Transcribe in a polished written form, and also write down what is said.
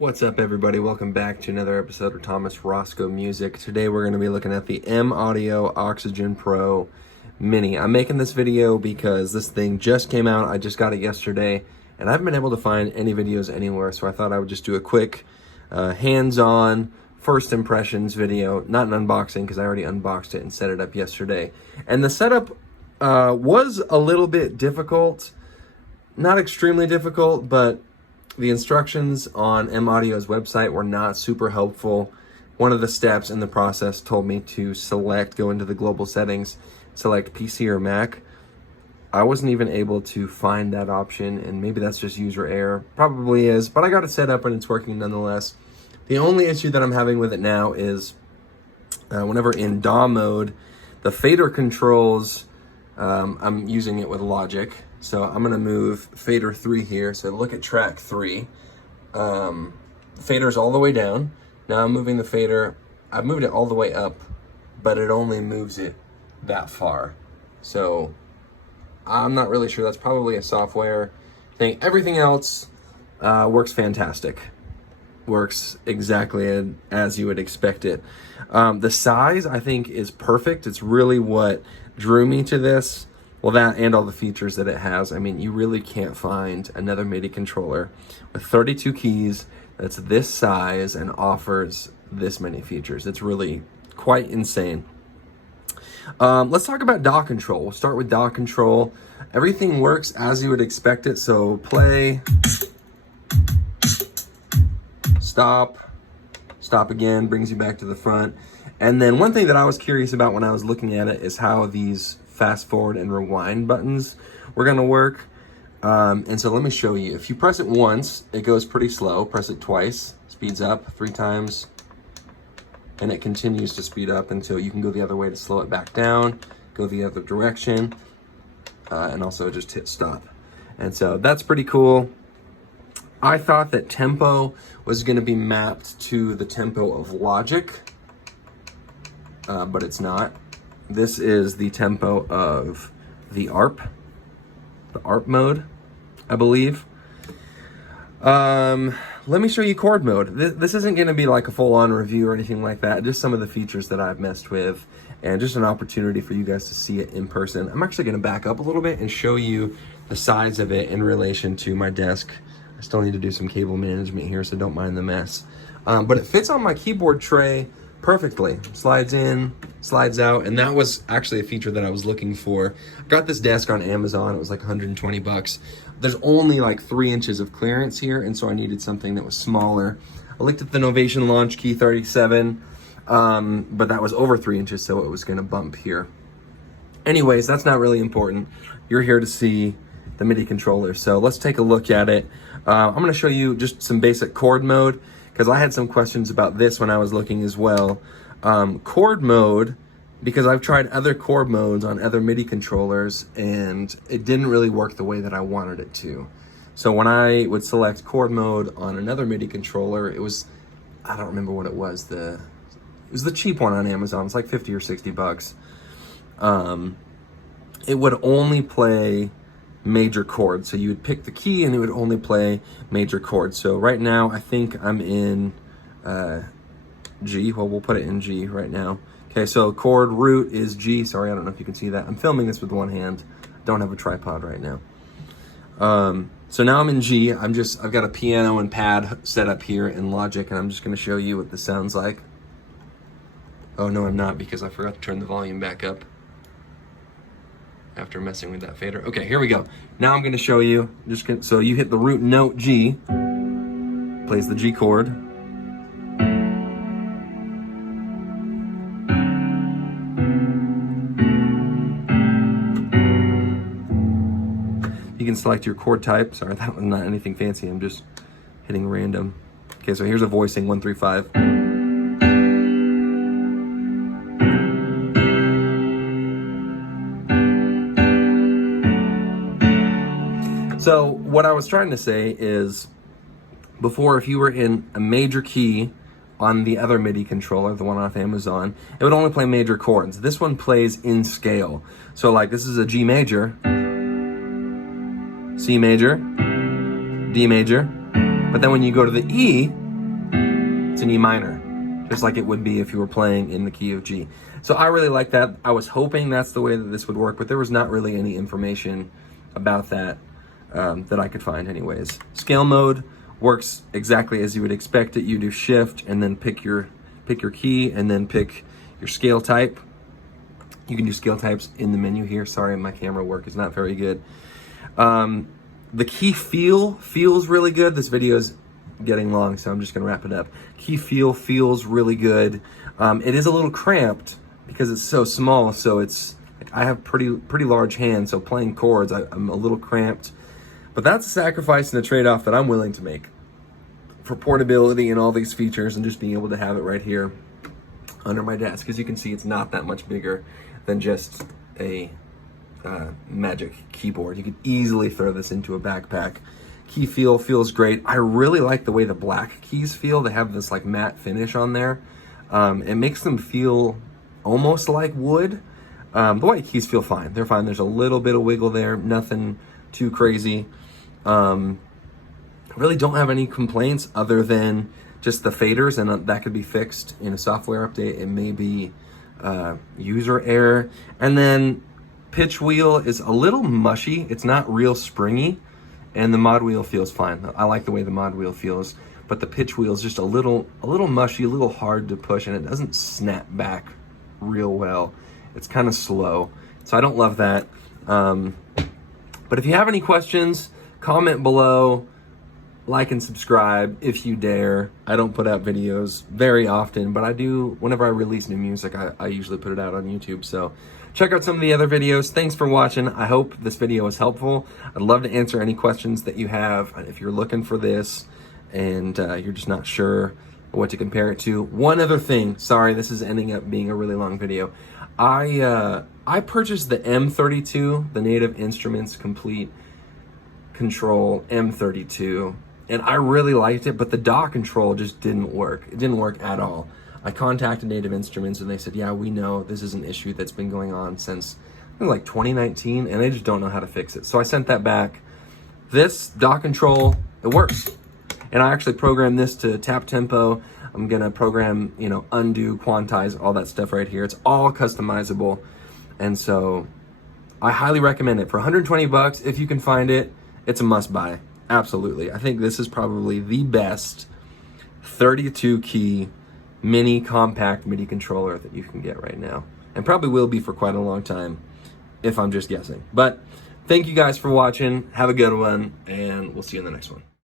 What's up, everybody? Welcome back to another episode of Thomas Roscoe Music. Today we're going to be looking at the M Audio Oxygen Pro Mini. I'm making this video because this thing just came out. I just got it yesterday, and I haven't been able to find any videos anywhere, so I thought I would just do a quick hands-on first impressions video, not an unboxing because I already unboxed it and set it up yesterday. And the setup was a little bit difficult, not extremely difficult, but the instructions on M Audio's website were not super helpful. One of the steps in the process told me to go into the global settings, select PC or Mac. I wasn't even able to find that option, and maybe that's just user error. Probably is, but I got it set up and it's working nonetheless. The only issue that I'm having with it now is whenever in DAW mode, the fader controls, I'm using it with Logic. So I'm gonna move fader 3 here. So look at track 3. Fader's all the way down. Now I'm moving the fader. I've moved it all the way up, but it only moves it that far. So I'm not really sure. That's probably a software thing. Everything else works fantastic. Works exactly as you would expect it. The size, I think, is perfect. It's really what drew me to this. Well, that and all the features that it has. I mean, you really can't find another MIDI controller with 32 keys that's this size and offers this many features. It's really quite insane. Let's talk about DAW control. We'll start with DAW control. Everything works as you would expect it. So play, stop again, brings you back to the front. And then one thing that I was curious about when I was looking at it is how these fast forward and rewind buttons were gonna work. And so let me show you. If you press it once, it goes pretty slow. Press it twice, speeds up 3 times, and it continues to speed up until you can go the other way to slow it back down, go the other direction, and also just hit stop. And so that's pretty cool. I thought that tempo was gonna be mapped to the tempo of Logic, but it's not. This is the tempo of the ARP mode, I believe. Let me show you chord mode. This isn't gonna be like a full-on review or anything like that, just some of the features that I've messed with, and just an opportunity for you guys to see it in person. I'm actually gonna back up a little bit and show you the size of it in relation to my desk. I still need to do some cable management here, so don't mind the mess. But it fits on my keyboard tray perfectly. Slides in, slides out, and that was actually a feature that I was looking for. I got this desk on Amazon. It was like 120 bucks. There's only like 3 inches of clearance here, and so I needed something that was smaller. I looked at the Novation Launch Key 37, but that was over 3 inches, so it was gonna bump here. Anyways, that's not really important. You're here to see the MIDI controller, so let's take a look at it. I'm gonna show you just some basic chord mode, because I had some questions about this when I was looking as well. Chord mode, because I've tried other chord modes on other MIDI controllers and it didn't really work the way that I wanted it to. So when I would select chord mode on another MIDI controller, it was, I don't remember what it was, it was the cheap one on Amazon. It's like 50 or 60 bucks. It would only play major chords. So you would pick the key and it would only play major chords. So right now I think I'm in G. Well, we'll put it in G right now. Okay, so chord root is G. Sorry, I don't know if you can see that. I'm filming this with one hand. Don't have a tripod right now. So now I'm in G. I've got a piano and pad set up here in Logic, and I'm just gonna show you what this sounds like. Oh no, I'm not, because I forgot to turn the volume back up after messing with that fader. Okay, here we go. Now I'm gonna show you, so you hit the root note G, plays the G chord. You can select your chord type. Sorry, that was not anything fancy. I'm just hitting random. Okay, so here's a voicing 1, 3, 5. So what I was trying to say is, before, if you were in a major key on the other MIDI controller, the one off Amazon, it would only play major chords. This one plays in scale. So like this is a G major, C major, D major, but then when you go to the E, It's an E minor, just like it would be if you were playing in the key of G. So I really like that. I was hoping that's the way that this would work, but there was not really any information about that that I could find anyways. Scale mode works exactly as you would expect it. You do shift and then pick your key and then pick your scale type. You can do scale types in the menu here. Sorry, my camera work is not very good. The key feels really good. This video is getting long, so I'm just gonna wrap it up. Key feels really good. It is a little cramped because it's so small, so it's, like, I have pretty large hands, so playing chords, I'm a little cramped. But that's a sacrifice and a trade-off that I'm willing to make for portability and all these features and just being able to have it right here under my desk. As you can see, it's not that much bigger than just a Magic keyboard. You could easily throw this into a backpack. Key feels great. I really like the way the black keys feel. They have this like matte finish on there. It makes them feel almost like wood. The white keys feel fine. They're fine. There's a little bit of wiggle there, nothing too crazy. I really don't have any complaints other than just the faders, and that could be fixed in a software update. It may be user error. And then pitch wheel is a little mushy. It's not real springy, and the mod wheel feels fine. I like the way the mod wheel feels, but the pitch wheel is just a little mushy, a little hard to push, and it doesn't snap back real well. It's kind of slow, so I don't love that. But if you have any questions, comment below, like and subscribe if you dare. I don't put out videos very often, but I do. Whenever I release new music, I usually put it out on YouTube. So check out some of the other videos. Thanks for watching. I hope this video was helpful. I'd love to answer any questions that you have if you're looking for this and you're just not sure what to compare it to. One other thing, sorry, this is ending up being a really long video. I purchased the M32, the Native Instruments Complete Control M32, and I really liked it, but the DAW control just didn't work. It didn't work at all. I contacted Native Instruments and they said, yeah, we know this is an issue that's been going on since like 2019, and they just don't know how to fix it. So I sent that back. This DAW control, it works. And I actually programmed this to tap tempo. I'm gonna program, undo, quantize, all that stuff right here. It's all customizable. And so I highly recommend it. For 120 bucks, if you can find it, it's a must buy. Absolutely. I think this is probably the best 32 key mini compact MIDI controller that you can get right now, and probably will be for quite a long time if I'm just guessing. But thank you guys for watching. Have a good one, and we'll see you in the next one.